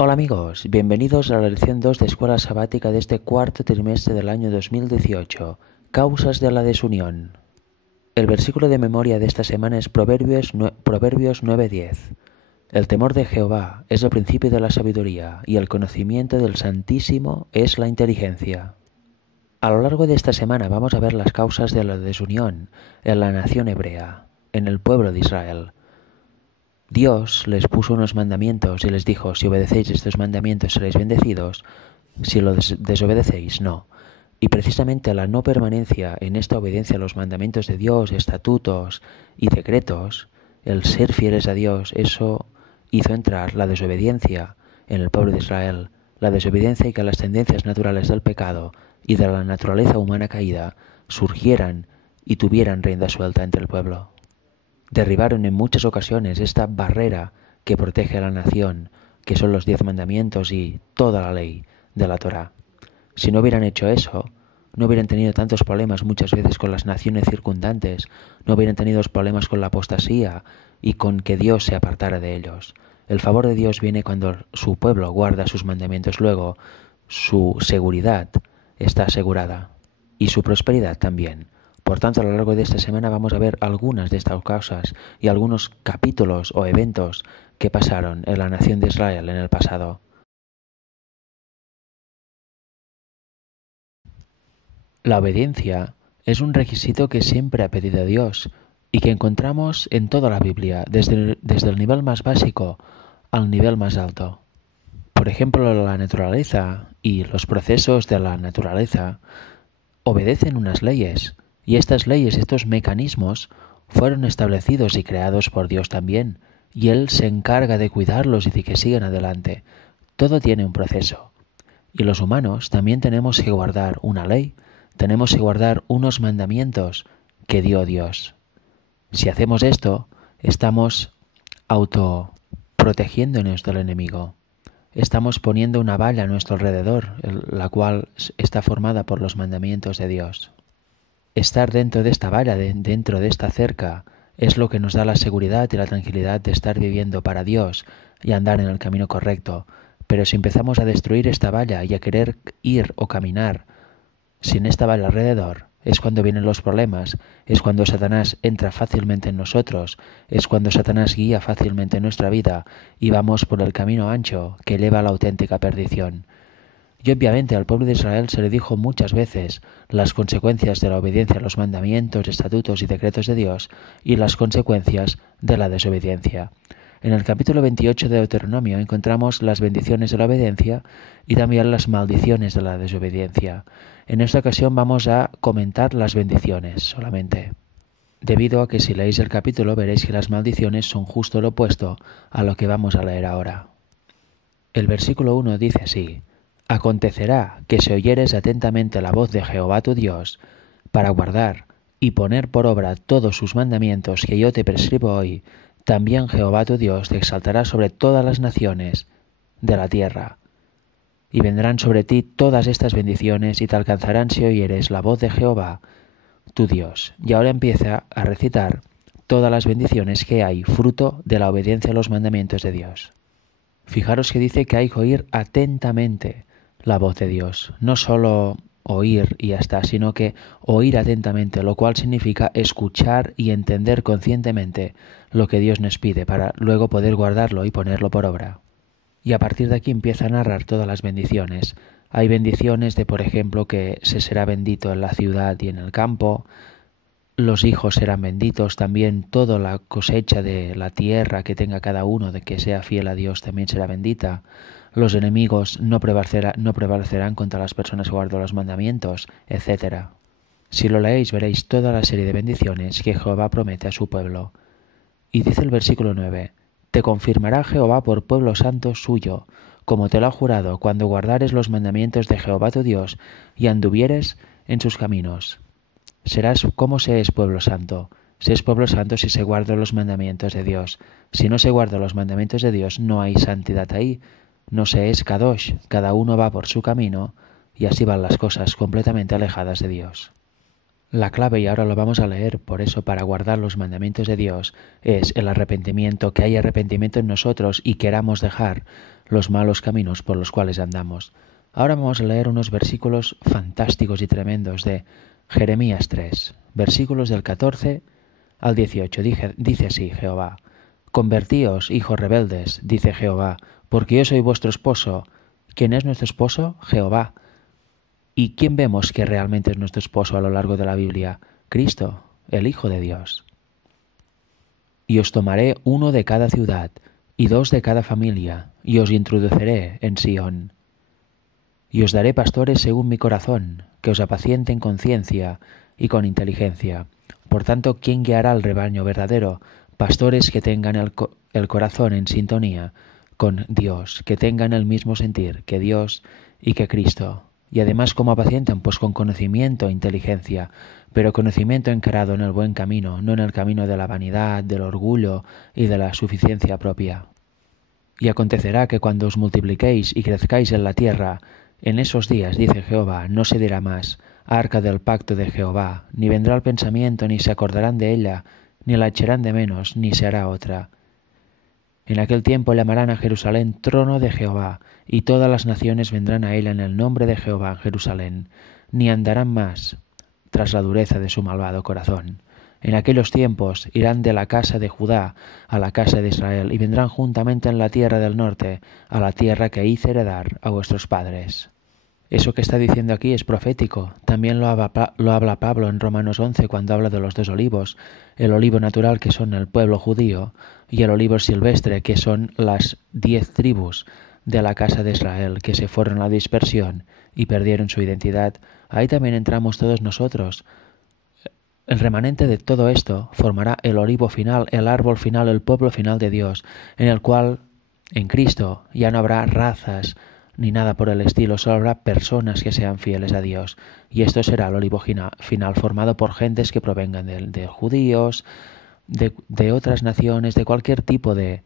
Hola amigos, bienvenidos a la lección 2 de Escuela Sabática de este cuarto trimestre del año 2018, Causas de la desunión. El versículo de memoria de esta semana es Proverbios 9:10. El temor de Jehová es el principio de la sabiduría y el conocimiento del Santísimo es la inteligencia. A lo largo de esta semana vamos a ver las causas de la desunión en la nación hebrea, en el pueblo de Israel. Dios les puso unos mandamientos y les dijo, si obedecéis estos mandamientos seréis bendecidos, si los desobedecéis, no. Y precisamente la no permanencia en esta obediencia a los mandamientos de Dios, estatutos y decretos, el ser fieles a Dios, eso hizo entrar la desobediencia en el pueblo de Israel, la desobediencia y que las tendencias naturales del pecado y de la naturaleza humana caída surgieran y tuvieran rienda suelta entre el pueblo. Derribaron en muchas ocasiones esta barrera que protege a la nación, que son los 10 mandamientos y toda la ley de la Torá. Si no hubieran hecho eso, no hubieran tenido tantos problemas muchas veces con las naciones circundantes, no hubieran tenido problemas con la apostasía y con que Dios se apartara de ellos. El favor de Dios viene cuando su pueblo guarda sus mandamientos, luego su seguridad está asegurada y su prosperidad también. Por tanto, a lo largo de esta semana vamos a ver algunas de estas causas y algunos capítulos o eventos que pasaron en la nación de Israel en el pasado. La obediencia es un requisito que siempre ha pedido Dios y que encontramos en toda la Biblia, desde el nivel más básico al nivel más alto. Por ejemplo, la naturaleza y los procesos de la naturaleza obedecen unas leyes, y estas leyes, estos mecanismos, fueron establecidos y creados por Dios también, y Él se encarga de cuidarlos y de que sigan adelante. Todo tiene un proceso. Y los humanos también tenemos que guardar una ley, tenemos que guardar unos mandamientos que dio Dios. Si hacemos esto, estamos autoprotegiéndonos del enemigo. Estamos poniendo una valla a nuestro alrededor, la cual está formada por los mandamientos de Dios. Estar dentro de esta valla, dentro de esta cerca, es lo que nos da la seguridad y la tranquilidad de estar viviendo para Dios y andar en el camino correcto. Pero si empezamos a destruir esta valla y a querer ir o caminar sin esta valla alrededor, es cuando vienen los problemas, es cuando Satanás entra fácilmente en nosotros, es cuando Satanás guía fácilmente nuestra vida y vamos por el camino ancho que lleva a la auténtica perdición. Y obviamente al pueblo de Israel se le dijo muchas veces las consecuencias de la obediencia a los mandamientos, estatutos y decretos de Dios y las consecuencias de la desobediencia. En el capítulo 28 de Deuteronomio encontramos las bendiciones de la obediencia y también las maldiciones de la desobediencia. En esta ocasión vamos a comentar las bendiciones solamente, debido a que si leéis el capítulo veréis que las maldiciones son justo lo opuesto a lo que vamos a leer ahora. El versículo 1 dice así: Acontecerá que si oyeres atentamente la voz de Jehová tu Dios, para guardar y poner por obra todos sus mandamientos que yo te prescribo hoy, también Jehová tu Dios te exaltará sobre todas las naciones de la tierra. Y vendrán sobre ti todas estas bendiciones y te alcanzarán si oyeres la voz de Jehová tu Dios. Y ahora empieza a recitar todas las bendiciones que hay, fruto de la obediencia a los mandamientos de Dios. Fijaros que dice que hay que oír atentamente la voz de Dios, no solo oír y ya está, sino que oír atentamente, lo cual significa escuchar y entender conscientemente lo que Dios nos pide para luego poder guardarlo y ponerlo por obra. Y a partir de aquí empieza a narrar todas las bendiciones. Hay bendiciones de, por ejemplo, que se será bendito en la ciudad y en el campo, los hijos serán benditos, también toda la cosecha de la tierra que tenga cada uno, de que sea fiel a Dios, también será bendita. Los enemigos no prevalecerán contra las personas que guardan los mandamientos, etc. Si lo leéis veréis toda la serie de bendiciones que Jehová promete a su pueblo. Y dice el versículo 9, Te confirmará Jehová por pueblo santo suyo, como te lo ha jurado, cuando guardares los mandamientos de Jehová tu Dios y anduvieres en sus caminos. Serás como se es pueblo santo. Se es pueblo santo si se guardan los mandamientos de Dios. Si no se guardan los mandamientos de Dios, no hay santidad ahí. No se es Kadosh. Cada uno va por su camino y así van las cosas completamente alejadas de Dios. La clave, y ahora lo vamos a leer, por eso para guardar los mandamientos de Dios, es el arrepentimiento, que haya arrepentimiento en nosotros y queramos dejar los malos caminos por los cuales andamos. Ahora vamos a leer unos versículos fantásticos y tremendos de Jeremías 3, versículos del 14 al 18. Dice así Jehová: Convertíos, hijos rebeldes, dice Jehová, porque yo soy vuestro esposo. ¿Quién es nuestro esposo? Jehová. ¿Y quién vemos que realmente es nuestro esposo a lo largo de la Biblia? Cristo, el Hijo de Dios. Y os tomaré uno de cada ciudad y dos de cada familia, y os introduciré en Sión. Y os daré pastores según mi corazón, que os apacienten con ciencia y con inteligencia. Por tanto, ¿quién guiará al rebaño verdadero? Pastores que tengan el corazón en sintonía con Dios, que tengan el mismo sentir que Dios y que Cristo. Y además, ¿cómo apacientan? Pues con conocimiento e inteligencia, pero conocimiento encarado en el buen camino, no en el camino de la vanidad, del orgullo y de la suficiencia propia. Y acontecerá que cuando os multipliquéis y crezcáis en la tierra, en esos días, dice Jehová, no se dirá más, arca del pacto de Jehová, ni vendrá el pensamiento, ni se acordarán de ella, ni la echarán de menos, ni se hará otra. En aquel tiempo llamarán a Jerusalén trono de Jehová, y todas las naciones vendrán a él en el nombre de Jehová en Jerusalén, ni andarán más tras la dureza de su malvado corazón. En aquellos tiempos irán de la casa de Judá a la casa de Israel, y vendrán juntamente en la tierra del norte, a la tierra que hice heredar a vuestros padres. Eso que está diciendo aquí es profético. También lo habla Pablo en Romanos 11 cuando habla de los dos olivos, el olivo natural que son el pueblo judío y el olivo silvestre que son las 10 tribus de la casa de Israel que se fueron a la dispersión y perdieron su identidad. Ahí también entramos todos nosotros. El remanente de todo esto formará el olivo final, el árbol final, el pueblo final de Dios, en el cual, en Cristo, ya no habrá razas ni nada por el estilo, solo habrá personas que sean fieles a Dios. Y esto será el olivo final, formado por gentes que provengan de judíos, de otras naciones, de cualquier tipo de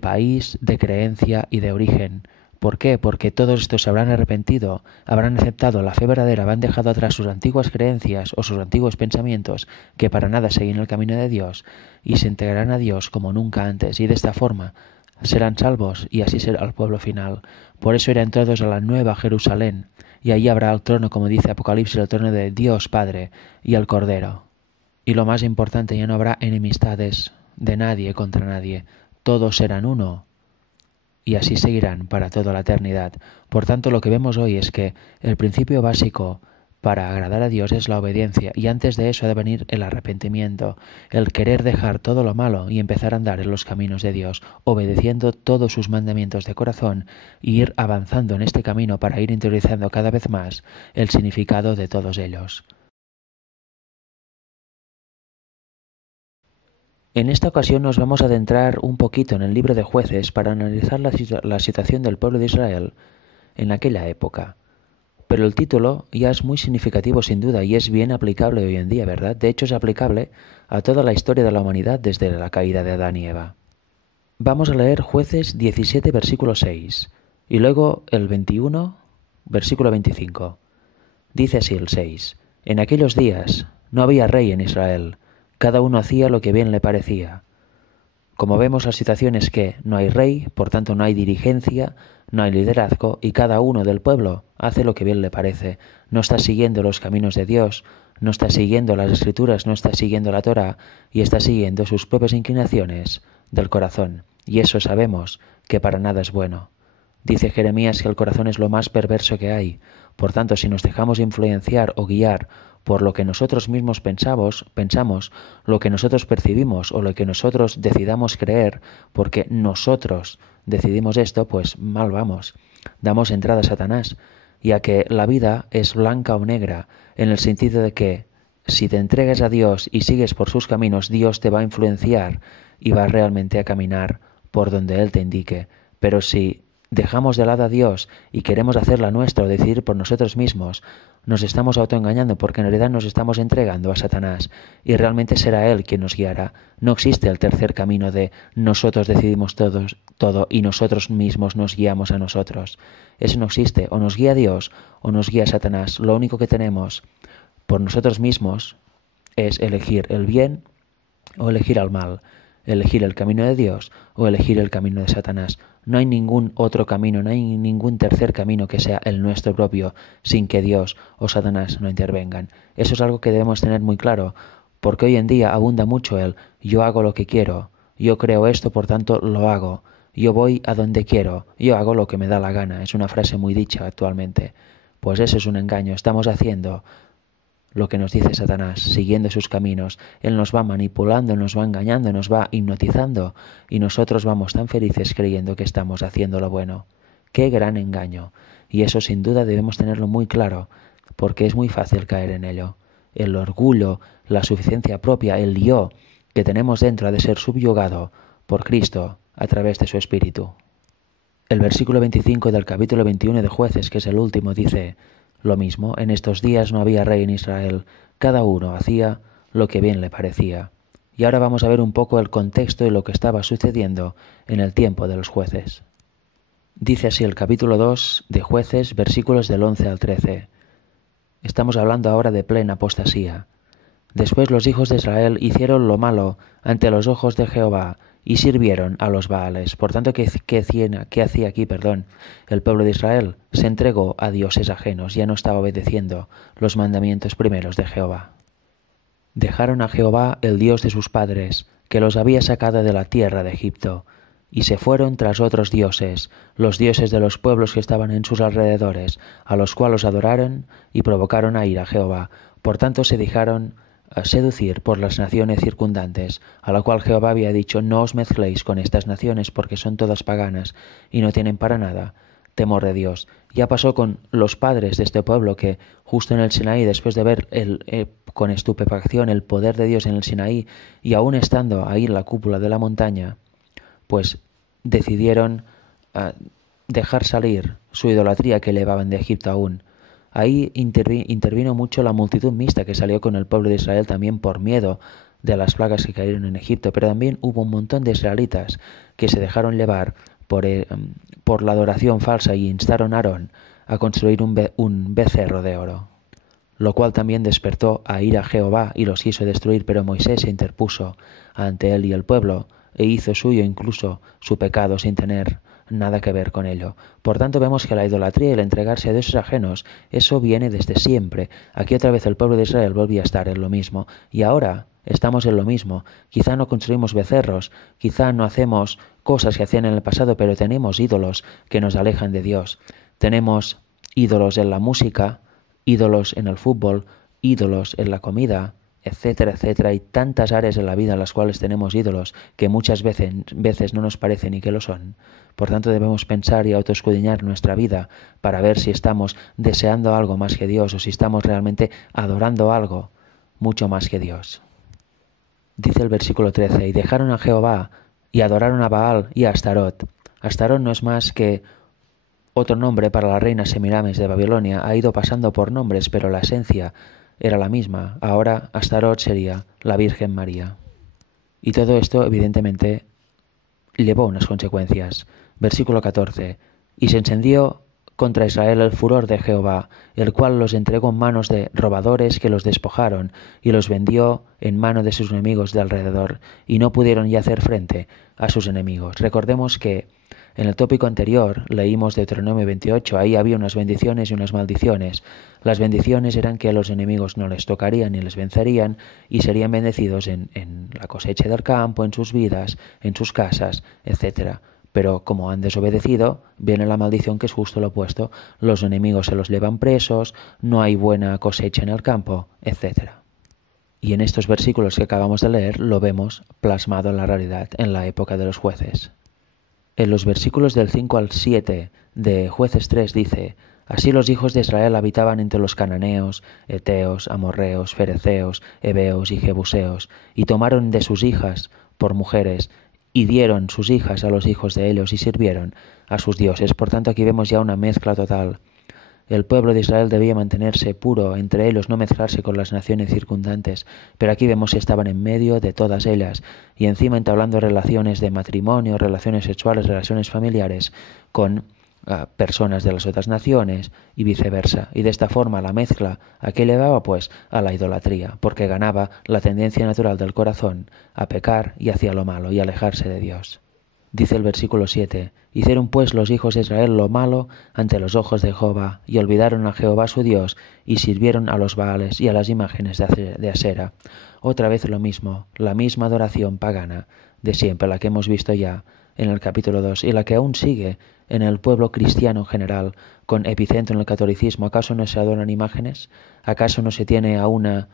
país, de creencia y de origen. ¿Por qué? Porque todos estos se habrán arrepentido, habrán aceptado la fe verdadera, habrán dejado atrás sus antiguas creencias o sus antiguos pensamientos que para nada siguen el camino de Dios y se entregarán a Dios como nunca antes y de esta forma serán salvos y así será el pueblo final. Por eso irán todos a la nueva Jerusalén y allí habrá el trono, como dice Apocalipsis, el trono de Dios Padre y el Cordero. Y lo más importante, ya no habrá enemistades de nadie contra nadie, todos serán uno y así seguirán para toda la eternidad. Por tanto, lo que vemos hoy es que el principio básico para agradar a Dios es la obediencia y antes de eso ha de venir el arrepentimiento, el querer dejar todo lo malo y empezar a andar en los caminos de Dios, obedeciendo todos sus mandamientos de corazón y ir avanzando en este camino para ir interiorizando cada vez más el significado de todos ellos. En esta ocasión nos vamos a adentrar un poquito en el libro de Jueces para analizar la situación del pueblo de Israel en aquella época. Pero el título ya es muy significativo sin duda y es bien aplicable hoy en día, ¿verdad? De hecho es aplicable a toda la historia de la humanidad desde la caída de Adán y Eva. Vamos a leer Jueces 17, versículo 6 y luego el 21, versículo 25. Dice así el 6. En aquellos días no había rey en Israel, cada uno hacía lo que bien le parecía. Como vemos, la situación es que no hay rey, por tanto no hay dirigencia, no hay liderazgo y cada uno del pueblo hace lo que bien le parece. No está siguiendo los caminos de Dios, no está siguiendo las Escrituras, no está siguiendo la Torá y está siguiendo sus propias inclinaciones del corazón. Y eso sabemos que para nada es bueno. Dice Jeremías que el corazón es lo más perverso que hay. Por tanto, si nos dejamos influenciar o guiar por lo que nosotros mismos pensamos, lo que nosotros percibimos o lo que nosotros decidamos creer, porque nosotros decidimos esto, pues mal vamos. Damos entrada a Satanás, ya que la vida es blanca o negra, en el sentido de que si te entregas a Dios y sigues por sus caminos, Dios te va a influenciar y va realmente a caminar por donde Él te indique. Pero si dejamos de lado a Dios y queremos hacer la nuestra o decidir por nosotros mismos, nos estamos autoengañando porque en realidad nos estamos entregando a Satanás y realmente será Él quien nos guiará. No existe el tercer camino de nosotros decidimos todo y nosotros mismos nos guiamos a nosotros. Eso no existe. O nos guía Dios o nos guía Satanás. Lo único que tenemos por nosotros mismos es elegir el bien o elegir el mal, elegir el camino de Dios o elegir el camino de Satanás. No hay ningún otro camino, no hay ningún tercer camino que sea el nuestro propio, sin que Dios o Satanás no intervengan. Eso es algo que debemos tener muy claro, porque hoy en día abunda mucho el yo hago lo que quiero, yo creo esto, por tanto lo hago, yo voy a donde quiero, yo hago lo que me da la gana. Es una frase muy dicha actualmente. Pues eso es un engaño. Estamos haciendo lo que nos dice Satanás, siguiendo sus caminos. Él nos va manipulando, nos va engañando, nos va hipnotizando y nosotros vamos tan felices creyendo que estamos haciendo lo bueno. ¡Qué gran engaño! Y eso sin duda debemos tenerlo muy claro, porque es muy fácil caer en ello. El orgullo, la suficiencia propia, el yo que tenemos dentro ha de ser subyugado por Cristo a través de su Espíritu. El versículo 25 del capítulo 21 de Jueces, que es el último, dice: lo mismo, en estos días no había rey en Israel, cada uno hacía lo que bien le parecía. Y ahora vamos a ver un poco el contexto de lo que estaba sucediendo en el tiempo de los jueces. Dice así el capítulo 2 de Jueces, versículos del 11 al 13. Estamos hablando ahora de plena apostasía. Después los hijos de Israel hicieron lo malo ante los ojos de Jehová y sirvieron a los Baales. Por tanto, ¿qué hacía aquí? El pueblo de Israel se entregó a dioses ajenos, ya no estaba obedeciendo los mandamientos primeros de Jehová. Dejaron a Jehová, el Dios de sus padres, que los había sacado de la tierra de Egipto, y se fueron tras otros dioses, los dioses de los pueblos que estaban en sus alrededores, a los cuales adoraron y provocaron a ira a Jehová. Por tanto se dejaron seducir por las naciones circundantes, a la cual Jehová había dicho: no os mezcléis con estas naciones, porque son todas paganas y no tienen para nada temor de Dios. Ya pasó con los padres de este pueblo, que justo en el Sinaí, después de ver con estupefacción el poder de Dios en el Sinaí, y aún estando ahí en la cúpula de la montaña, pues decidieron dejar salir su idolatría que llevaban de Egipto aún. Ahí intervino mucho la multitud mixta que salió con el pueblo de Israel también por miedo de las plagas que cayeron en Egipto, pero también hubo un montón de israelitas que se dejaron llevar por la adoración falsa y instaron a Aarón a construir un becerro de oro, lo cual también despertó a ira a Jehová y los quiso destruir, pero Moisés se interpuso ante él y el pueblo e hizo suyo incluso su pecado sin tener nada que ver con ello. Por tanto, vemos que la idolatría y el entregarse a dioses ajenos, eso viene desde siempre. Aquí otra vez el pueblo de Israel volvía a estar en lo mismo, y ahora estamos en lo mismo. Quizá no construimos becerros, quizá no hacemos cosas que hacían en el pasado, pero tenemos ídolos que nos alejan de Dios. Tenemos ídolos en la música, ídolos en el fútbol, ídolos en la comida, etcétera, etcétera. Hay tantas áreas de la vida en las cuales tenemos ídolos que muchas veces no nos parece ni que lo son. Por tanto, debemos pensar y autoescudriñar nuestra vida para ver si estamos deseando algo más que Dios o si estamos realmente adorando algo mucho más que Dios. Dice el versículo 13: y dejaron a Jehová y adoraron a Baal y a Astarot. Astarot no es más que otro nombre para la reina Semiramis de Babilonia. Ha ido pasando por nombres, pero la esencia era la misma. Ahora Astarot sería la Virgen María. Y todo esto, evidentemente, llevó unas consecuencias. Versículo 14. Y se encendió contra Israel el furor de Jehová, el cual los entregó en manos de robadores que los despojaron, y los vendió en mano de sus enemigos de alrededor, y no pudieron ya hacer frente a sus enemigos. Recordemos que en el tópico anterior leímos Deuteronomio 28, ahí había unas bendiciones y unas maldiciones. Las bendiciones eran que a los enemigos no les tocarían ni les vencerían y serían bendecidos en la cosecha del campo, en sus vidas, en sus casas, etc. Pero como han desobedecido, viene la maldición, que es justo lo opuesto. Los enemigos se los llevan presos, no hay buena cosecha en el campo, etc. Y en estos versículos que acabamos de leer lo vemos plasmado en la realidad en la época de los jueces. En los versículos del 5 al 7 de Jueces 3 dice: así los hijos de Israel habitaban entre los cananeos, heteos, amorreos, fereceos, heveos y jebuseos, y tomaron de sus hijas por mujeres, y dieron sus hijas a los hijos de ellos y sirvieron a sus dioses. Por tanto, aquí vemos ya una mezcla total. El pueblo de Israel debía mantenerse puro entre ellos, no mezclarse con las naciones circundantes, pero aquí vemos que estaban en medio de todas ellas y encima entablando relaciones de matrimonio, relaciones sexuales, relaciones familiares con a personas de las otras naciones y viceversa. Y de esta forma la mezcla, ¿a qué llevaba? Pues a la idolatría, porque ganaba la tendencia natural del corazón a pecar y hacia lo malo y alejarse de Dios. Dice el versículo 7, hicieron pues los hijos de Israel lo malo ante los ojos de Jehová, y olvidaron a Jehová su Dios, y sirvieron a los Baales y a las imágenes de Asera. Otra vez lo mismo, la misma adoración pagana de siempre, la que hemos visto ya en el capítulo 2, y la que aún sigue en el pueblo cristiano en general, con epicentro en el catolicismo. ¿Acaso no se adoran imágenes? ¿Acaso no se tiene a una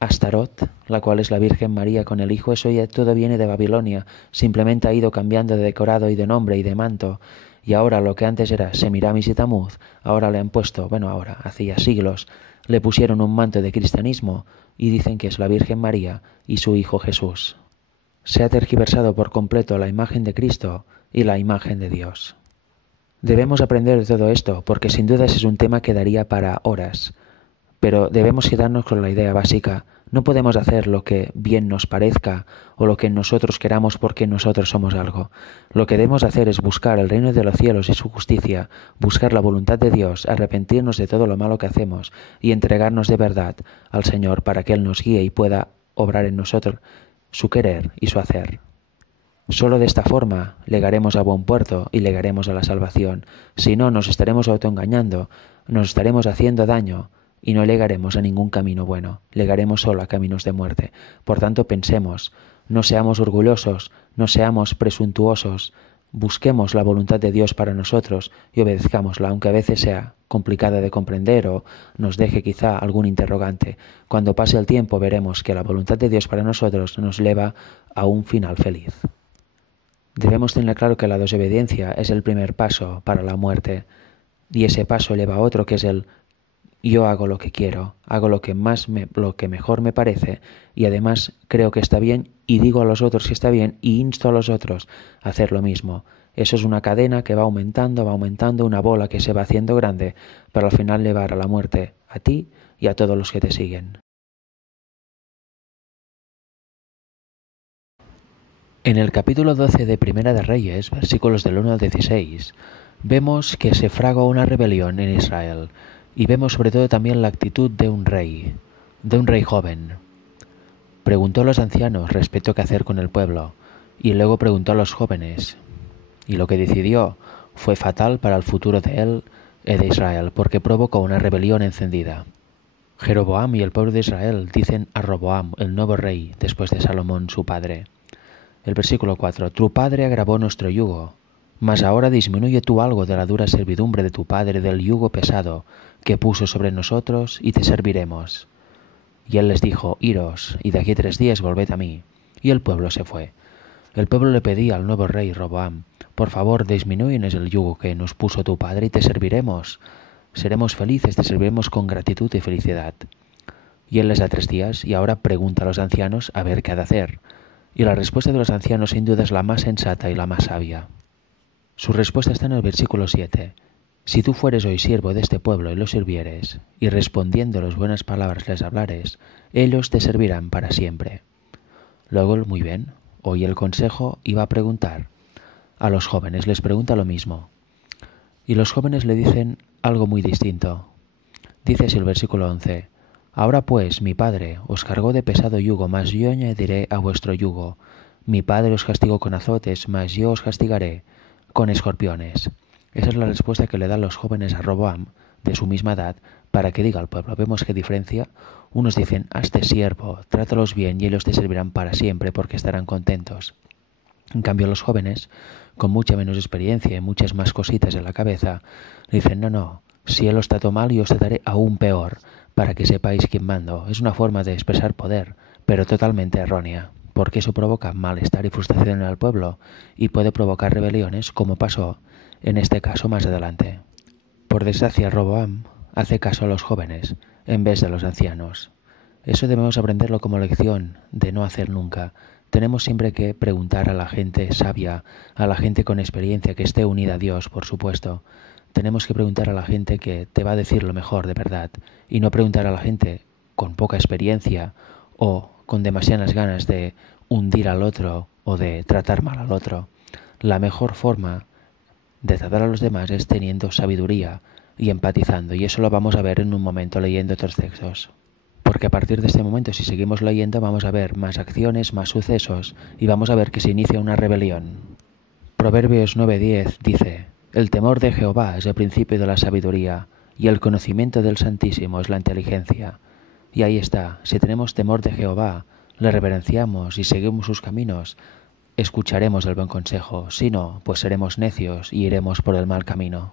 Astarot, la cual es la Virgen María con el Hijo? Eso ya todo viene de Babilonia, simplemente ha ido cambiando de decorado y de nombre y de manto, y ahora lo que antes era Semiramis y Tamuz, ahora le han puesto, ahora, hacía siglos, le pusieron un manto de cristianismo y dicen que es la Virgen María y su Hijo Jesús. Se ha tergiversado por completo la imagen de Cristo y la imagen de Dios. Debemos aprender de todo esto, porque sin dudas es un tema que daría para horas. Pero debemos quedarnos con la idea básica. No podemos hacer lo que bien nos parezca o lo que nosotros queramos porque nosotros somos algo. Lo que debemos hacer es buscar el reino de los cielos y su justicia, buscar la voluntad de Dios, arrepentirnos de todo lo malo que hacemos y entregarnos de verdad al Señor para que Él nos guíe y pueda obrar en nosotros su querer y su hacer. Solo de esta forma llegaremos a buen puerto y llegaremos a la salvación. Si no, nos estaremos autoengañando, nos estaremos haciendo daño y no llegaremos a ningún camino bueno, llegaremos solo a caminos de muerte. Por tanto, pensemos, no seamos orgullosos, no seamos presuntuosos, busquemos la voluntad de Dios para nosotros y obedezcámosla, aunque a veces sea complicada de comprender o nos deje quizá algún interrogante. Cuando pase el tiempo veremos que la voluntad de Dios para nosotros nos lleva a un final feliz. Debemos tener claro que la desobediencia es el primer paso para la muerte y ese paso lleva a otro que es el yo hago lo que quiero, hago lo que mejor me parece y además creo que está bien y digo a los otros que está bien y insto a los otros a hacer lo mismo. Eso es una cadena que va aumentando, una bola que se va haciendo grande para al final llevar a la muerte a ti y a todos los que te siguen. En el capítulo 12 de Primera de Reyes, versículos del 1 al 16, vemos que se fragua una rebelión en Israel y vemos sobre todo también la actitud de un rey joven. Preguntó a los ancianos respecto a qué hacer con el pueblo y luego preguntó a los jóvenes y lo que decidió fue fatal para el futuro de él y de Israel porque provocó una rebelión encendida. Jeroboam y el pueblo de Israel dicen a Roboam, el nuevo rey, después de Salomón su padre. El versículo 4. Tu padre agravó nuestro yugo, mas ahora disminuye tú algo de la dura servidumbre de tu padre, del yugo pesado que puso sobre nosotros, y te serviremos. Y él les dijo, iros, y de aquí 3 días volved a mí. Y el pueblo se fue. El pueblo le pedía al nuevo rey Roboam, por favor, disminúyenos el yugo que nos puso tu padre y te serviremos. Seremos felices, te serviremos con gratitud y felicidad. Y él les da 3 días y ahora pregunta a los ancianos a ver qué ha de hacer. Y la respuesta de los ancianos sin duda es la más sensata y la más sabia. Su respuesta está en el versículo 7. Si tú fueres hoy siervo de este pueblo y los sirvieres, y respondiéndoles buenas palabras les hablares, ellos te servirán para siempre. Luego, muy bien, hoy el consejo iba a preguntar a los jóvenes, les pregunta lo mismo. Y los jóvenes le dicen algo muy distinto. Dice así el versículo 11. Ahora pues, mi padre os cargó de pesado yugo, mas yo añadiré a vuestro yugo. Mi padre os castigó con azotes, mas yo os castigaré con escorpiones. Esa es la respuesta que le dan los jóvenes a Roboam, de su misma edad, para que diga al pueblo. Vemos qué diferencia. Unos dicen, hazte siervo, trátalos bien y ellos te servirán para siempre porque estarán contentos. En cambio los jóvenes, con mucha menos experiencia y muchas más cositas en la cabeza, dicen, no, si él os trató mal yo os trataré aún peor, para que sepáis quién mando. Es una forma de expresar poder, pero totalmente errónea, porque eso provoca malestar y frustración en el pueblo y puede provocar rebeliones, como pasó en este caso más adelante. Por desgracia, Roboam hace caso a los jóvenes en vez de los ancianos. Eso debemos aprenderlo como lección de no hacer nunca. Tenemos siempre que preguntar a la gente sabia, a la gente con experiencia que esté unida a Dios, por supuesto. Tenemos que preguntar a la gente que te va a decir lo mejor de verdad y no preguntar a la gente con poca experiencia o con demasiadas ganas de hundir al otro o de tratar mal al otro. La mejor forma de tratar a los demás es teniendo sabiduría y empatizando, y eso lo vamos a ver en un momento leyendo otros textos. Porque a partir de este momento, si seguimos leyendo, vamos a ver más acciones, más sucesos, y vamos a ver que se inicia una rebelión. Proverbios 9:10 dice: el temor de Jehová es el principio de la sabiduría, y el conocimiento del Santísimo es la inteligencia. Y ahí está, si tenemos temor de Jehová, le reverenciamos y seguimos sus caminos, escucharemos el buen consejo, si no, pues seremos necios y iremos por el mal camino.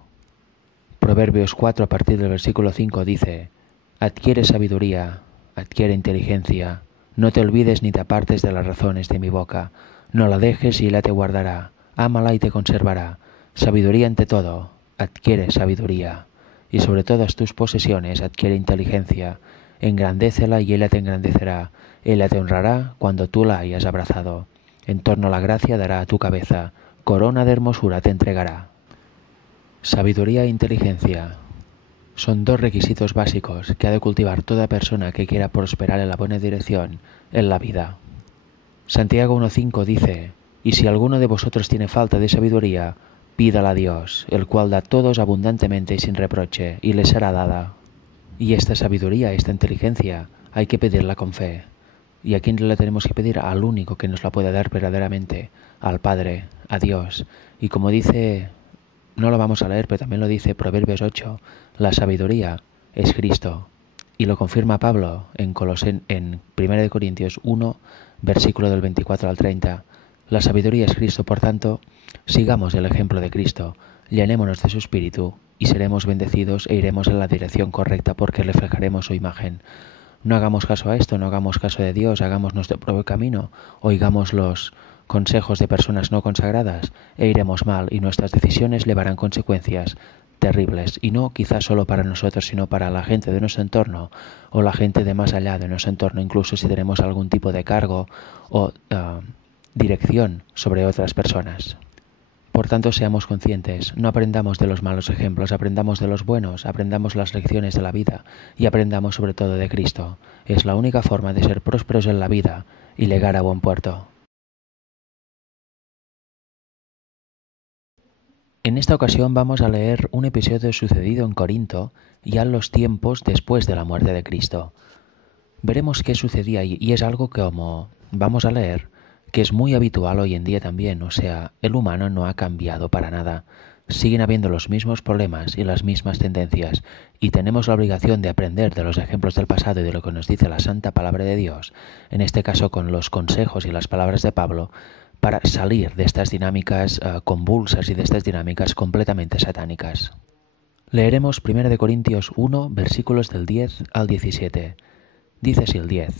Proverbios 4 a partir del versículo 5 dice: adquiere sabiduría, adquiere inteligencia, no te olvides ni te apartes de las razones de mi boca, no la dejes y ella te guardará, ámala y te conservará, sabiduría ante todo, adquiere sabiduría, y sobre todas tus posesiones adquiere inteligencia, engrandécela y ella te engrandecerá, ella te honrará cuando tú la hayas abrazado, en torno a la gracia dará a tu cabeza, corona de hermosura te entregará. Sabiduría e inteligencia son dos requisitos básicos que ha de cultivar toda persona que quiera prosperar en la buena dirección en la vida. Santiago 1:5 dice: y si alguno de vosotros tiene falta de sabiduría, pídala a Dios, el cual da a todos abundantemente y sin reproche, y le será dada. Y esta sabiduría, esta inteligencia, hay que pedirla con fe. ¿Y a quién la tenemos que pedir? Al único que nos la puede dar verdaderamente, al Padre, a Dios. Y como dice, no lo vamos a leer, pero también lo dice Proverbios 8, la sabiduría es Cristo. Y lo confirma Pablo en 1 Corintios 1, versículo del 24 al 30. La sabiduría es Cristo, por tanto, sigamos el ejemplo de Cristo, llenémonos de su espíritu y seremos bendecidos e iremos en la dirección correcta porque reflejaremos su imagen. No hagamos caso a esto, no hagamos caso de Dios, hagamos nuestro propio camino, oigamos los consejos de personas no consagradas e iremos mal y nuestras decisiones llevarán consecuencias terribles, y no quizás solo para nosotros, sino para la gente de nuestro entorno o la gente de más allá de nuestro entorno, incluso si tenemos algún tipo de cargo o dirección sobre otras personas. Por tanto, seamos conscientes, no aprendamos de los malos ejemplos, aprendamos de los buenos, aprendamos las lecciones de la vida y aprendamos sobre todo de Cristo. Es la única forma de ser prósperos en la vida y llegar a buen puerto. En esta ocasión vamos a leer un episodio sucedido en Corinto, ya en los tiempos después de la muerte de Cristo. Veremos qué sucedía y es algo que, como vamos a leer, que es muy habitual hoy en día también, o sea, el humano no ha cambiado para nada. Siguen habiendo los mismos problemas y las mismas tendencias, y tenemos la obligación de aprender de los ejemplos del pasado y de lo que nos dice la Santa Palabra de Dios, en este caso con los consejos y las palabras de Pablo, para salir de estas dinámicas convulsas y de estas dinámicas completamente satánicas. Leeremos 1 Corintios 1, versículos del 10 al 17. Dice así el 10: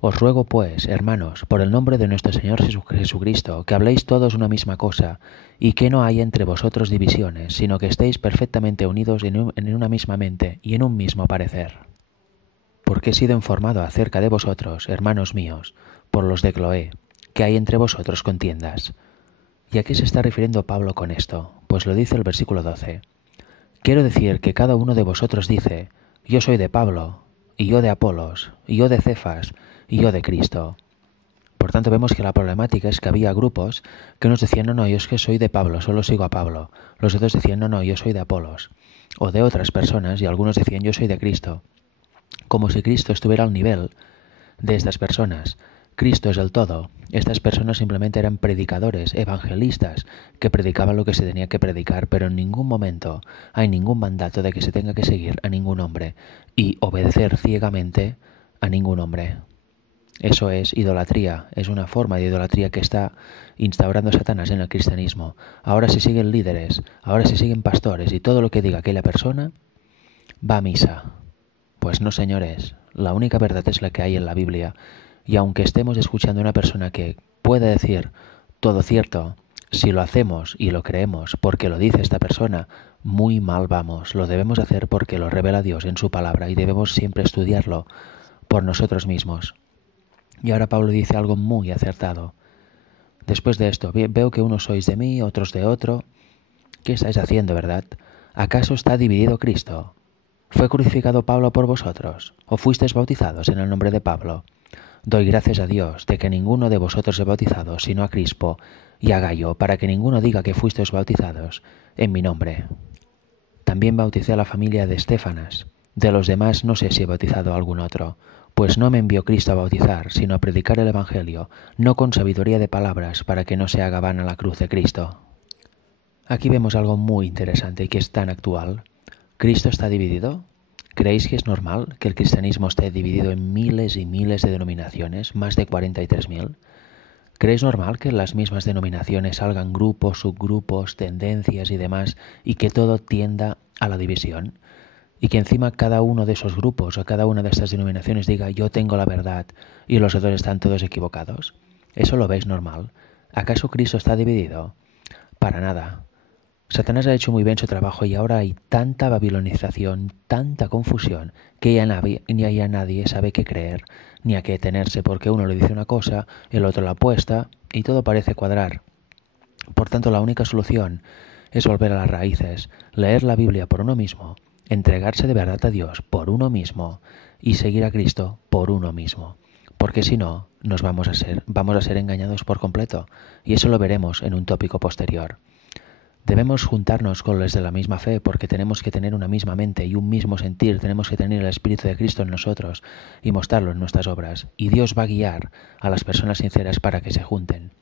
os ruego pues, hermanos, por el nombre de nuestro Señor Jesucristo, que habléis todos una misma cosa, y que no haya entre vosotros divisiones, sino que estéis perfectamente unidos en una misma mente y en un mismo parecer. Porque he sido informado acerca de vosotros, hermanos míos, por los de Cloé, que hay entre vosotros contiendas. ¿Y a qué se está refiriendo Pablo con esto? Pues lo dice el versículo 12. Quiero decir que cada uno de vosotros dice: yo soy de Pablo, y yo de Apolos, y yo de Cefas, y yo de Cristo. Por tanto, vemos que la problemática es que había grupos que nos decían: no, yo es que soy de Pablo, solo sigo a Pablo. Los otros decían: no, yo soy de Apolos. O de otras personas, y algunos decían: yo soy de Cristo. Como si Cristo estuviera al nivel de estas personas. Cristo es el todo. Estas personas simplemente eran predicadores, evangelistas, que predicaban lo que se tenía que predicar, pero en ningún momento hay ningún mandato de que se tenga que seguir a ningún hombre y obedecer ciegamente a ningún hombre. Eso es idolatría, es una forma de idolatría que está instaurando Satanás en el cristianismo. Ahora se siguen líderes, ahora se siguen pastores y todo lo que diga aquella persona va a misa. Pues no, señores, la única verdad es la que hay en la Biblia. Y aunque estemos escuchando a una persona que puede decir todo cierto, si lo hacemos y lo creemos porque lo dice esta persona, muy mal vamos. Lo debemos hacer porque lo revela Dios en su palabra y debemos siempre estudiarlo por nosotros mismos. Y ahora Pablo dice algo muy acertado. Después de esto, veo que unos sois de mí, otros de otro. ¿Qué estáis haciendo, verdad? ¿Acaso está dividido Cristo? ¿Fue crucificado Pablo por vosotros? ¿O fuisteis bautizados en el nombre de Pablo? Doy gracias a Dios de que ninguno de vosotros he bautizado, sino a Crispo y a Gayo, para que ninguno diga que fuisteis bautizados en mi nombre. También bauticé a la familia de Estéfanas. De los demás no sé si he bautizado a algún otro, pues no me envió Cristo a bautizar, sino a predicar el Evangelio, no con sabiduría de palabras, para que no se haga vana la cruz de Cristo. Aquí vemos algo muy interesante y que es tan actual. ¿Cristo está dividido? ¿Creéis que es normal que el cristianismo esté dividido en miles y miles de denominaciones, más de 43.000? ¿Creéis normal que en las mismas denominaciones salgan grupos, subgrupos, tendencias y demás, y que todo tienda a la división? Y que encima cada uno de esos grupos o cada una de estas denominaciones diga yo tengo la verdad y los otros están todos equivocados. ¿Eso lo veis normal? ¿Acaso Cristo está dividido? Para nada. Satanás ha hecho muy bien su trabajo y ahora hay tanta babilonización, tanta confusión, que ya nadie sabe qué creer, ni a qué tenerse, porque uno le dice una cosa, el otro la apuesta, y todo parece cuadrar. Por tanto, la única solución es volver a las raíces, leer la Biblia por uno mismo, entregarse de verdad a Dios por uno mismo y seguir a Cristo por uno mismo. Porque si no, vamos a ser engañados por completo, y eso lo veremos en un tópico posterior. Debemos juntarnos con los de la misma fe porque tenemos que tener una misma mente y un mismo sentir, tenemos que tener el Espíritu de Cristo en nosotros y mostrarlo en nuestras obras. Y Dios va a guiar a las personas sinceras para que se junten.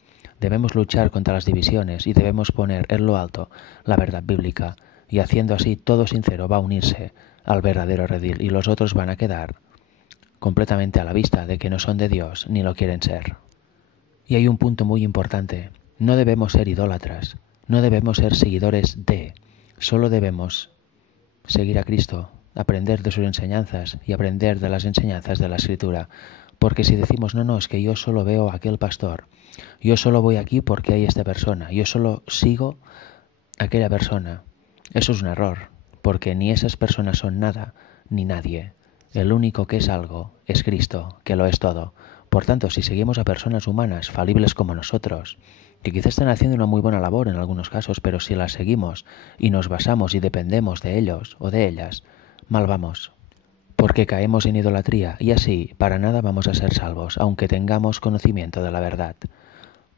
Debemos luchar contra las divisiones y debemos poner en lo alto la verdad bíblica, y haciendo así todo sincero va a unirse al verdadero redil y los otros van a quedar completamente a la vista de que no son de Dios ni lo quieren ser. Y hay un punto muy importante, no debemos ser idólatras. No debemos ser seguidores de, solo debemos seguir a Cristo, aprender de sus enseñanzas y aprender de las enseñanzas de la Escritura. Porque si decimos, no, es que yo solo veo a aquel pastor, yo solo voy aquí porque hay esta persona, yo solo sigo a aquella persona, eso es un error, porque ni esas personas son nada, ni nadie. El único que es algo es Cristo, que lo es todo. Por tanto, si seguimos a personas humanas, falibles como nosotros, que quizás están haciendo una muy buena labor en algunos casos, pero si las seguimos y nos basamos y dependemos de ellos o de ellas, mal vamos, porque caemos en idolatría y así para nada vamos a ser salvos, aunque tengamos conocimiento de la verdad.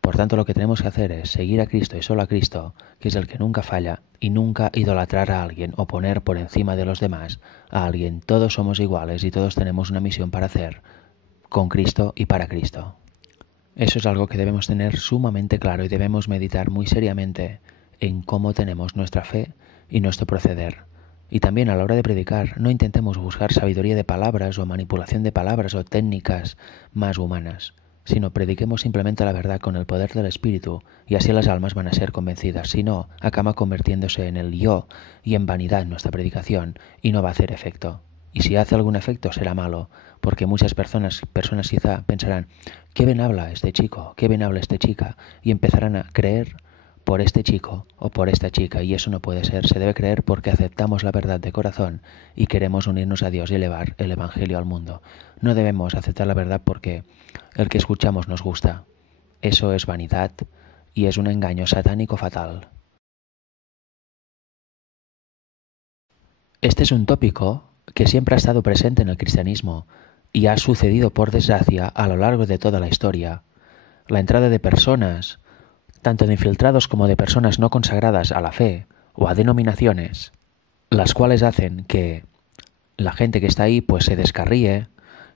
Por tanto, lo que tenemos que hacer es seguir a Cristo y solo a Cristo, que es el que nunca falla, y nunca idolatrar a alguien o poner por encima de los demás a alguien. Todos somos iguales y todos tenemos una misión para hacer con Cristo y para Cristo. Eso es algo que debemos tener sumamente claro y debemos meditar muy seriamente en cómo tenemos nuestra fe y nuestro proceder. Y también a la hora de predicar, no intentemos buscar sabiduría de palabras o manipulación de palabras o técnicas más humanas, sino prediquemos simplemente la verdad con el poder del Espíritu y así las almas van a ser convencidas. Si no, acaba convirtiéndose en el yo y en vanidad en nuestra predicación y no va a hacer efecto. Y si hace algún efecto será malo, porque muchas personas quizá pensarán, qué bien habla este chico, qué bien habla esta chica, y empezarán a creer por este chico o por esta chica, y eso no puede ser. Se debe creer porque aceptamos la verdad de corazón y queremos unirnos a Dios y elevar el Evangelio al mundo. No debemos aceptar la verdad porque el que escuchamos nos gusta. Eso es vanidad y es un engaño satánico fatal. Este es un tópico que siempre ha estado presente en el cristianismo y ha sucedido, por desgracia, a lo largo de toda la historia. La entrada de personas, tanto de infiltrados como de personas no consagradas a la fe o a denominaciones, las cuales hacen que la gente que está ahí pues se descarríe,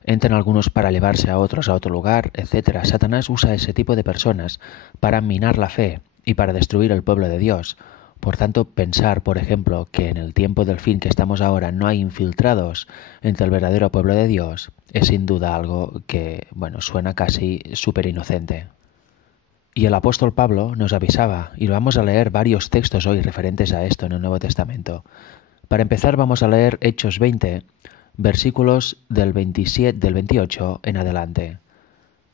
entran algunos para elevarse a otros a otro lugar, etc. Satanás usa ese tipo de personas para minar la fe y para destruir el pueblo de Dios. Por tanto, pensar, por ejemplo, que en el tiempo del fin que estamos ahora no hay infiltrados entre el verdadero pueblo de Dios es sin duda algo que, suena casi súper inocente. Y el apóstol Pablo nos avisaba, y vamos a leer varios textos hoy referentes a esto en el Nuevo Testamento. Para empezar vamos a leer Hechos 20, versículos del 28 en adelante.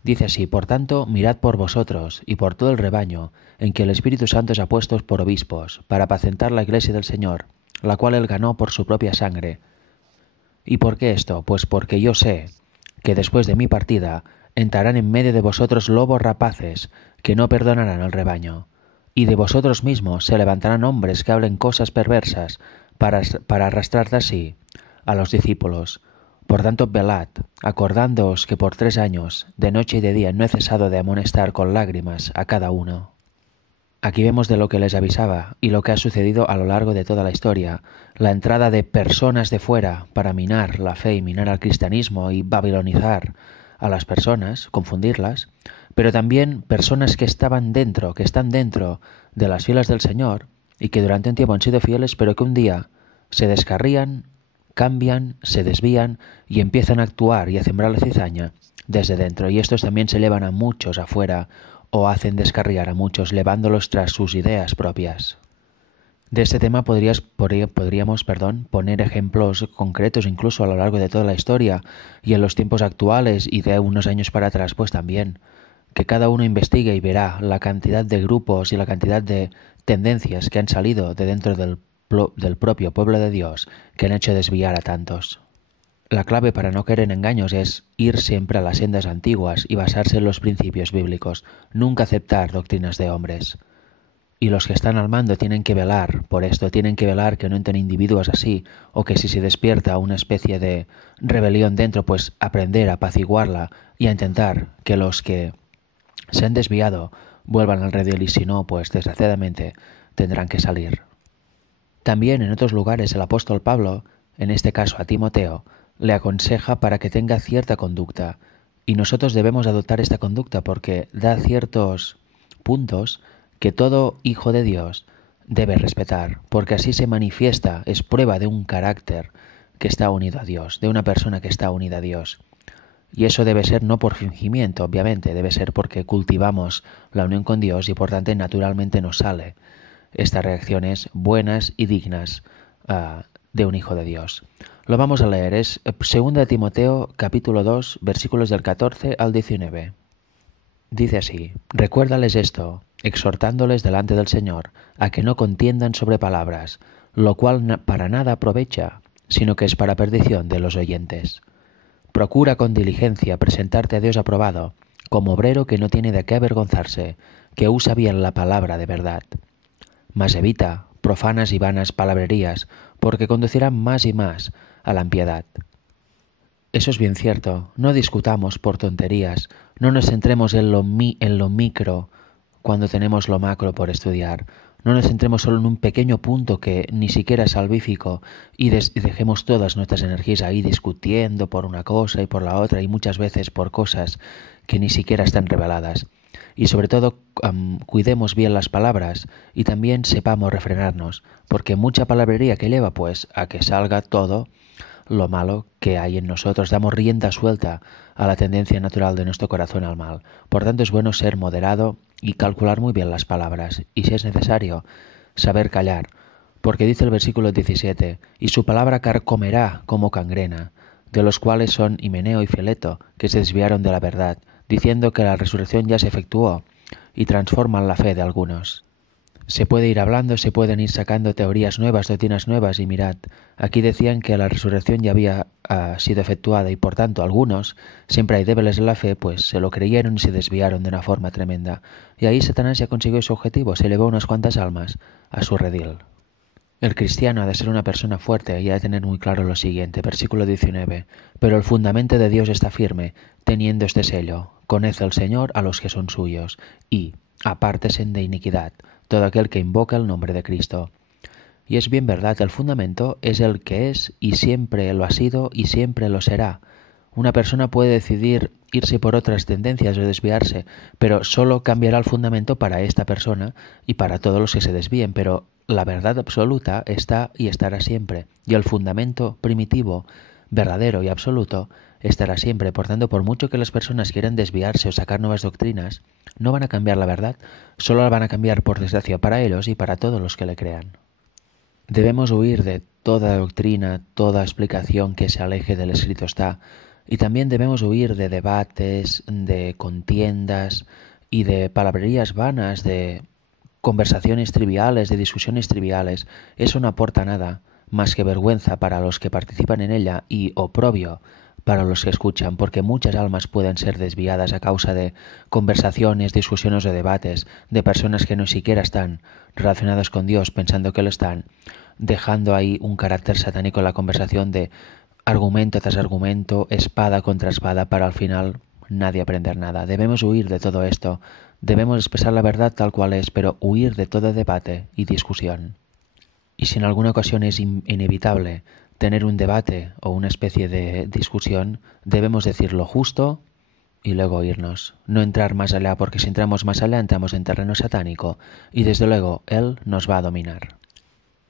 Dice así, por tanto, mirad por vosotros y por todo el rebaño, en que el Espíritu Santo os ha puesto por obispos, para apacentar la iglesia del Señor, la cual él ganó por su propia sangre. ¿Y por qué esto? Pues porque yo sé que después de mi partida entrarán en medio de vosotros lobos rapaces, que no perdonarán al rebaño. Y de vosotros mismos se levantarán hombres que hablen cosas perversas para arrastrar de así a los discípulos. Por tanto, velad, acordándoos que por 3 años, de noche y de día, no he cesado de amonestar con lágrimas a cada uno. Aquí vemos de lo que les avisaba y lo que ha sucedido a lo largo de toda la historia. La entrada de personas de fuera para minar la fe y minar al cristianismo y babilonizar a las personas, confundirlas, pero también personas que estaban dentro, que están dentro de las filas del Señor y que durante un tiempo han sido fieles, pero que un día se descarrían, cambian, se desvían y empiezan a actuar y a sembrar la cizaña desde dentro. Y estos también se elevan a muchos afuera o hacen descarriar a muchos, llevándolos tras sus ideas propias. De este tema podríamos poner ejemplos concretos incluso a lo largo de toda la historia y en los tiempos actuales y de unos años para atrás pues también. Que cada uno investigue y verá la cantidad de grupos y la cantidad de tendencias que han salido de dentro del propio pueblo de Dios que han hecho desviar a tantos. La clave para no caer en engaños es ir siempre a las sendas antiguas y basarse en los principios bíblicos, nunca aceptar doctrinas de hombres. Y los que están al mando tienen que velar por esto, tienen que velar que no entren individuos así, o que si se despierta una especie de rebelión dentro, pues aprender a apaciguarla y a intentar que los que se han desviado vuelvan al redil y si no, pues desgraciadamente tendrán que salir. También en otros lugares el apóstol Pablo, en este caso a Timoteo, le aconseja para que tenga cierta conducta, y nosotros debemos adoptar esta conducta porque da ciertos puntos que todo hijo de Dios debe respetar, porque así se manifiesta, es prueba de un carácter que está unido a Dios, de una persona que está unida a Dios. Y eso debe ser no por fingimiento, obviamente, debe ser porque cultivamos la unión con Dios y por tanto naturalmente nos sale estas reacciones buenas y dignas de un hijo de Dios. Lo vamos a leer, es 2 Timoteo capítulo 2 versículos del 14 al 19. Dice así: recuérdales esto, exhortándoles delante del Señor, a que no contiendan sobre palabras, lo cual para nada aprovecha, sino que es para perdición de los oyentes. Procura con diligencia presentarte a Dios aprobado, como obrero que no tiene de qué avergonzarse, que usa bien la palabra de verdad. Mas evita profanas y vanas palabrerías, porque conducirán más y más a la impiedad. Eso es bien cierto, no discutamos por tonterías, no nos centremos en lo micro cuando tenemos lo macro por estudiar, no nos centremos solo en un pequeño punto que ni siquiera es salvífico y dejemos todas nuestras energías ahí discutiendo por una cosa y por la otra y muchas veces por cosas que ni siquiera están reveladas. Y sobre todo cuidemos bien las palabras y también sepamos refrenarnos, porque mucha palabrería que lleva pues a que salga todo lo malo que hay en nosotros, damos rienda suelta a la tendencia natural de nuestro corazón al mal. Por tanto, es bueno ser moderado y calcular muy bien las palabras, y si es necesario, saber callar, porque dice el versículo 17, y su palabra carcomerá como cangrena, de los cuales son Himeneo y Fileto, que se desviaron de la verdad, diciendo que la resurrección ya se efectuó, y transforman la fe de algunos. Se puede ir hablando, se pueden ir sacando teorías nuevas, doctrinas nuevas, y mirad, aquí decían que la resurrección ya había sido efectuada y por tanto algunos, siempre hay débiles en la fe, pues se lo creyeron y se desviaron de una forma tremenda. Y ahí Satanás ya consiguió su objetivo, se elevó unas cuantas almas a su redil. El cristiano ha de ser una persona fuerte y ha de tener muy claro lo siguiente, versículo 19, pero el fundamento de Dios está firme, teniendo este sello, conoce el Señor a los que son suyos, y apártese de iniquidad todo aquel que invoca el nombre de Cristo. Y es bien verdad, el fundamento es el que es y siempre lo ha sido y siempre lo será. Una persona puede decidir irse por otras tendencias o desviarse, pero solo cambiará el fundamento para esta persona y para todos los que se desvíen, pero la verdad absoluta está y estará siempre, y el fundamento primitivo, verdadero y absoluto estará siempre. Por tanto, por mucho que las personas quieran desviarse o sacar nuevas doctrinas, no van a cambiar la verdad, solo la van a cambiar por desgracia para ellos y para todos los que le crean. Debemos huir de toda doctrina, toda explicación que se aleje del escrito está, y también debemos huir de debates, de contiendas y de palabrerías vanas, de conversaciones triviales, de discusiones triviales. Eso no aporta nada más que vergüenza para los que participan en ella y oprobio para los que escuchan, porque muchas almas pueden ser desviadas a causa de conversaciones, discusiones o debates de personas que no siquiera están relacionadas con Dios pensando que lo están, dejando ahí un carácter satánico en la conversación de argumento tras argumento, espada contra espada, para al final nadie aprender nada. Debemos huir de todo esto. Debemos expresar la verdad tal cual es, pero huir de todo debate y discusión. Y si en alguna ocasión es inevitable tener un debate o una especie de discusión, debemos decir lo justo y luego irnos. No entrar más allá, porque si entramos más allá entramos en terreno satánico y desde luego Él nos va a dominar.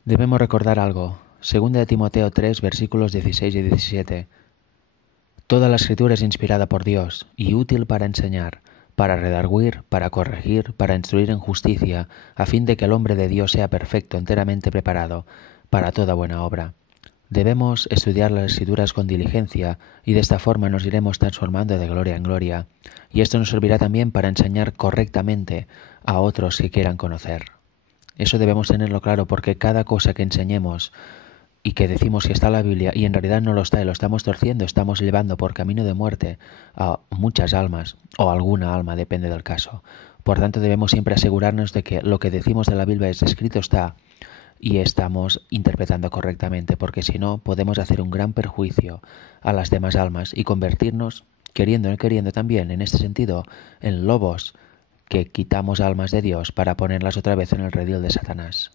Debemos recordar algo. 2 de Timoteo 3, versículos 16 y 17. Toda la escritura es inspirada por Dios y útil para enseñar, para redarguir, para corregir, para instruir en justicia, a fin de que el hombre de Dios sea perfecto, enteramente preparado para toda buena obra. Debemos estudiar las escrituras con diligencia y de esta forma nos iremos transformando de gloria en gloria. Y esto nos servirá también para enseñar correctamente a otros que quieran conocer. Eso debemos tenerlo claro porque cada cosa que enseñemos y que decimos que está en la Biblia y en realidad no lo está y lo estamos torciendo, estamos llevando por camino de muerte a muchas almas o alguna alma, depende del caso. Por tanto, debemos siempre asegurarnos de que lo que decimos de la Biblia es escrito está y estamos interpretando correctamente, porque si no podemos hacer un gran perjuicio a las demás almas y convertirnos, queriendo o no queriendo también, en este sentido, en lobos que quitamos almas de Dios para ponerlas otra vez en el redil de Satanás.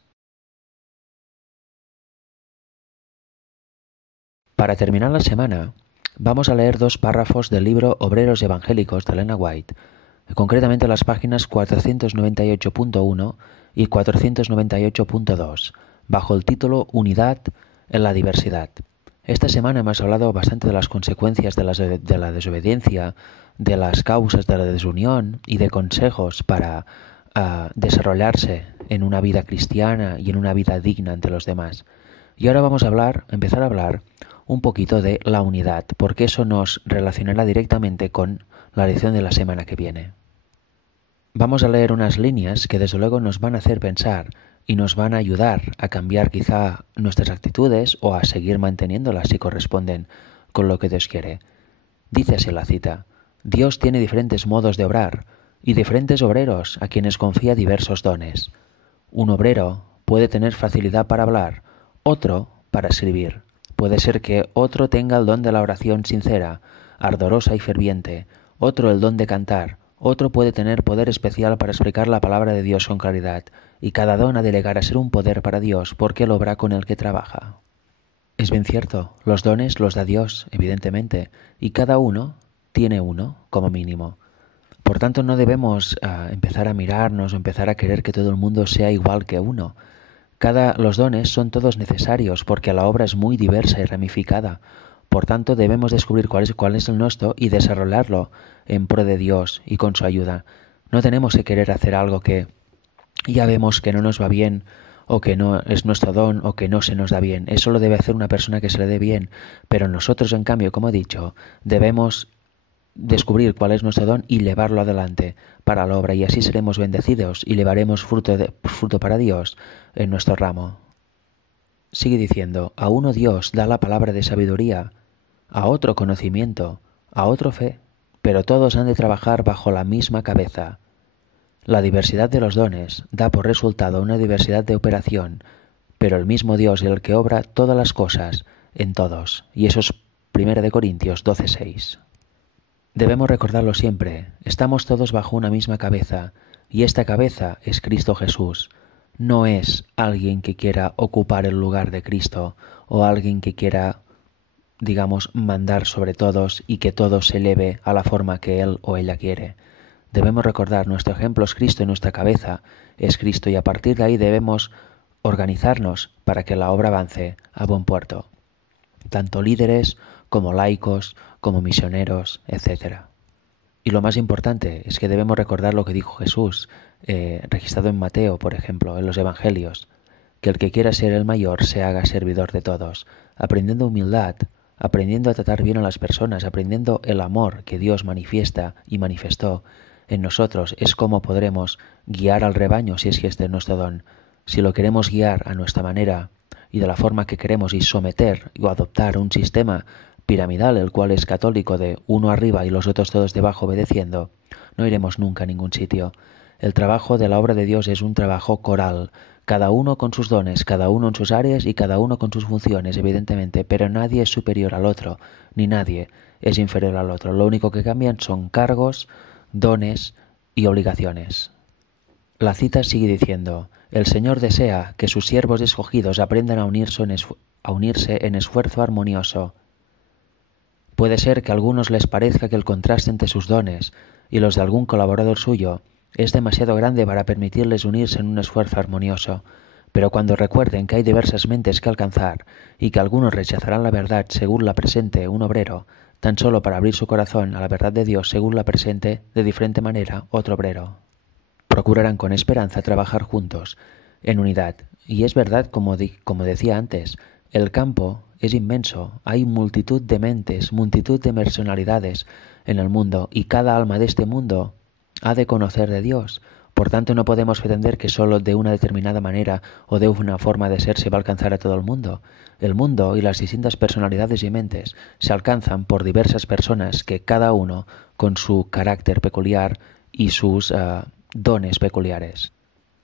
Para terminar la semana, vamos a leer 2 párrafos del libro Obreros Evangélicos de Elena White, concretamente las páginas 498.1 y 498.2, bajo el título Unidad en la diversidad. Esta semana hemos hablado bastante de las consecuencias de la desobediencia, de las causas de la desunión y de consejos para desarrollarse en una vida cristiana y en una vida digna ante los demás. Y ahora vamos a empezar a hablar un poquito de la unidad, porque eso nos relacionará directamente con la lección de la semana que viene. Vamos a leer unas líneas que desde luego nos van a hacer pensar y nos van a ayudar a cambiar quizá nuestras actitudes o a seguir manteniéndolas si corresponden con lo que Dios quiere. Dice así la cita: Dios tiene diferentes modos de obrar y diferentes obreros a quienes confía diversos dones. Un obrero puede tener facilidad para hablar, otro para escribir. Puede ser que otro tenga el don de la oración sincera, ardorosa y ferviente, otro el don de cantar, otro puede tener poder especial para explicar la palabra de Dios con claridad, y cada don ha de llegar a ser un poder para Dios porque Él obra con el que trabaja. Es bien cierto, los dones los da Dios, evidentemente, y cada uno tiene uno, como mínimo. Por tanto, no debemos empezar a mirarnos o empezar a querer que todo el mundo sea igual que uno. Los dones son todos necesarios porque la obra es muy diversa y ramificada. Por tanto, debemos descubrir cuál es el nuestro y desarrollarlo en pro de Dios y con su ayuda. No tenemos que querer hacer algo que ya vemos que no nos va bien o que no es nuestro don o que no se nos da bien. Eso lo debe hacer una persona que se le dé bien. Pero nosotros, en cambio, como he dicho, debemos descubrir cuál es nuestro don y llevarlo adelante para la obra, y así seremos bendecidos y llevaremos fruto para Dios en nuestro ramo. Sigue diciendo: a uno Dios da la palabra de sabiduría, a otro conocimiento, a otro fe, pero todos han de trabajar bajo la misma cabeza. La diversidad de los dones da por resultado una diversidad de operación, pero el mismo Dios es el que obra todas las cosas en todos. Y eso es 1 Corintios 12:6. Debemos recordarlo siempre, estamos todos bajo una misma cabeza, y esta cabeza es Cristo Jesús. No es alguien que quiera ocupar el lugar de Cristo, o alguien que quiera, digamos, mandar sobre todos y que todo se eleve a la forma que él o ella quiere. Debemos recordar, nuestro ejemplo es Cristo y nuestra cabeza es Cristo, y a partir de ahí debemos organizarnos para que la obra avance a buen puerto. Tanto líderes como laicos, como misioneros, etc. Y lo más importante es que debemos recordar lo que dijo Jesús, registrado en Mateo, por ejemplo, en los Evangelios, que el que quiera ser el mayor se haga servidor de todos, aprendiendo humildad, aprendiendo a tratar bien a las personas, aprendiendo el amor que Dios manifiesta y manifestó en nosotros. Es como podremos guiar al rebaño si es que este es nuestro don. Si lo queremos guiar a nuestra manera y de la forma que queremos y someter o adoptar un sistema piramidal, el cual es católico, de uno arriba y los otros todos debajo obedeciendo, no iremos nunca a ningún sitio. El trabajo de la obra de Dios es un trabajo coral, cada uno con sus dones, cada uno en sus áreas y cada uno con sus funciones, evidentemente, pero nadie es superior al otro, ni nadie es inferior al otro. Lo único que cambian son cargos, dones y obligaciones. La cita sigue diciendo, el Señor desea que sus siervos escogidos aprendan a unirse en esfuerzo armonioso. Puede ser que a algunos les parezca que el contraste entre sus dones y los de algún colaborador suyo es demasiado grande para permitirles unirse en un esfuerzo armonioso, pero cuando recuerden que hay diversas mentes que alcanzar y que algunos rechazarán la verdad según la presente un obrero, tan solo para abrir su corazón a la verdad de Dios según la presente de diferente manera otro obrero, procurarán con esperanza trabajar juntos, en unidad. Y es verdad, como decía antes, el campo es inmenso, hay multitud de mentes, multitud de personalidades en el mundo, y cada alma de este mundo ha de conocer de Dios. Por tanto, no podemos pretender que solo de una determinada manera o de una forma de ser se va a alcanzar a todo el mundo. El mundo y las distintas personalidades y mentes se alcanzan por diversas personas que cada uno, con su carácter peculiar y sus dones peculiares.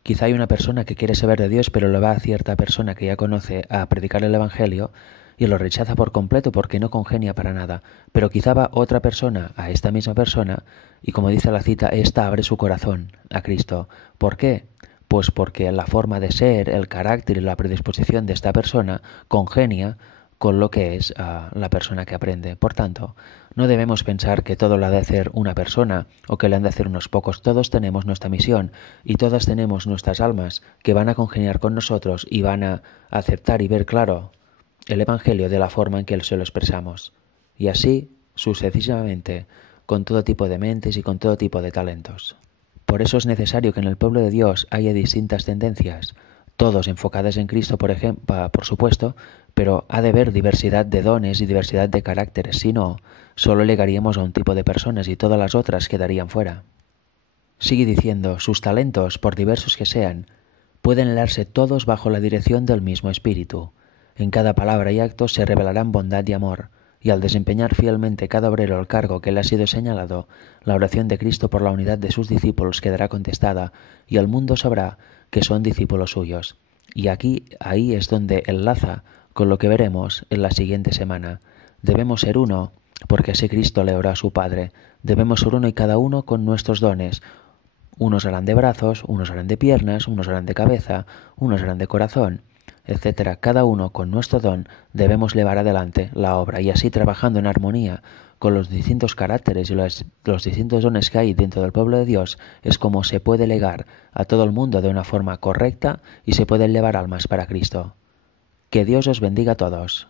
Quizá hay una persona que quiere saber de Dios, pero le va a cierta persona que ya conoce a predicar el Evangelio y lo rechaza por completo porque no congenia para nada. Pero quizá va otra persona a esta misma persona y, como dice la cita, ésta abre su corazón a Cristo. ¿Por qué? Pues porque la forma de ser, el carácter y la predisposición de esta persona congenia con lo que es la persona que aprende. Por tanto, no debemos pensar que todo lo ha de hacer una persona o que lo han de hacer unos pocos. Todos tenemos nuestra misión y todas tenemos nuestras almas que van a congeniar con nosotros y van a aceptar y ver claro el Evangelio de la forma en que se lo expresamos. Y así, sucesivamente, con todo tipo de mentes y con todo tipo de talentos. Por eso es necesario que en el pueblo de Dios haya distintas tendencias, todos enfocadas en Cristo, por ejemplo, por supuesto, pero ha de haber diversidad de dones y diversidad de caracteres, si no, solo llegaríamos a un tipo de personas y todas las otras quedarían fuera. Sigue diciendo, sus talentos, por diversos que sean, pueden helarse todos bajo la dirección del mismo Espíritu. En cada palabra y acto se revelarán bondad y amor, y al desempeñar fielmente cada obrero el cargo que le ha sido señalado, la oración de Cristo por la unidad de sus discípulos quedará contestada, y el mundo sabrá que son discípulos suyos. Y ahí es donde enlaza con lo que veremos en la siguiente semana. Debemos ser uno, porque así Cristo le oró a su Padre. Debemos ser uno y cada uno con nuestros dones. Unos harán de brazos, unos harán de piernas, unos harán de cabeza, unos harán de corazón, etcétera. Cada uno con nuestro don debemos llevar adelante la obra y así trabajando en armonía con los distintos caracteres y los distintos dones que hay dentro del pueblo de Dios es como se puede legar a todo el mundo de una forma correcta y se pueden llevar almas para Cristo. Que Dios os bendiga a todos.